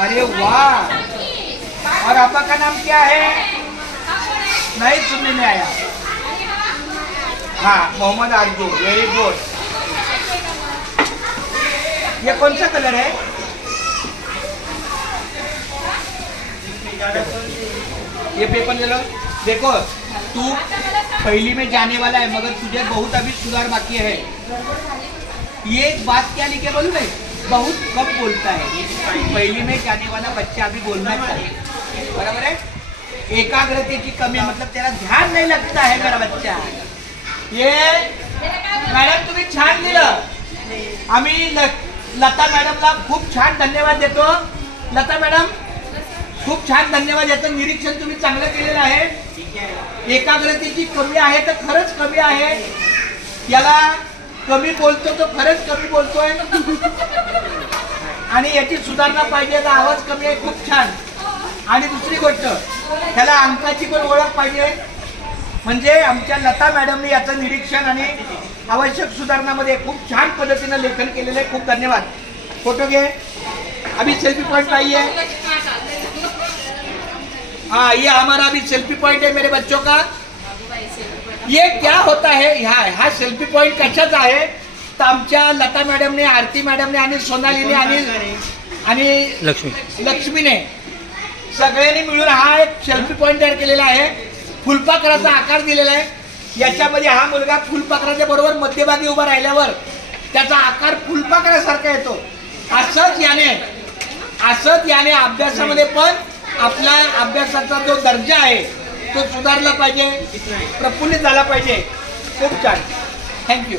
अरे वाह। और आपका का नाम क्या है? नहीं सुनने में आया। हाँ मोहम्मद आरज़ू वेरी गुड ये कौन सा कलर है? ये पेपर ले लो। देखो, तू पहली में जाने वाला है, मगर तुझे बहुत अभी सुधार बाकी है। ये बात क्या लिखे बोलू भाई? बहुत कम बोलता है। पहली में जाने वाला बच्चा अभी बोलना चाहिए। बराबर है? एकाग्रतेची कमी आहे, मतलब त्याला ध्यान नाही लगता है मेरा बच्चा। ये मॅडम तुम्ही छान दिलं। आम्ही ल- लता मॅडमला खूप छान धन्यवाद देतो। लता मॅडम खूप छान धन्यवाद देतो। निरीक्षण तुम्ही चांगलं केलेलं आहे। एकाग्रतेची कमी आहे तर खरंच कमी आहे। याला कमी बोलतो तो खरंच कमी बोलतोय। आणि याची सुधारणा पाहिजे तर आवाज कमी आहे खूप छान. आणि दुसरी गोष्ट त्याला अंकाची पण ओळख पाहिजे. म्हणजे आमच्या लता मॅडमने याचं निरीक्षण आणि आवश्यक सुधारणामध्ये खूप छान पद्धतीनं लेखन केलेलं आहे. खूप धन्यवाद. फोटो घे. अभी सेल्फी पॉइंट पाहिजे हाँ ये हमारा अभी सेल्फी पॉइंट है मेरे बच्चों का. ये क्या होता है? ह्या हा सेल्फी पॉइंट कशाचा आहे? तर आमच्या लता मॅडमने आरती मॅडमने आणि सोनालीने आणि आणि लक्ष्मी. लक्ष्मीने सगळ्यांनी मिळून हा एक सेल्फी पॉइंट तयार केलेला आहे. फुलपाखराचा आकार दिलेला आहे. याच्यामध्ये हा मुलगा फुलपाखराच्या बरोबर मध्यभागी उभा राहिल्यावर त्याचा आकार फुलपाखरासारखा येतो. असंच याने असंच याने अभ्यासामध्ये पण आपला अभ्यासाचा जो दर्जा आहे तो सुधारला पाहिजे. प्रफुल्लित झाला पाहिजे. खूप छान. थँक्यू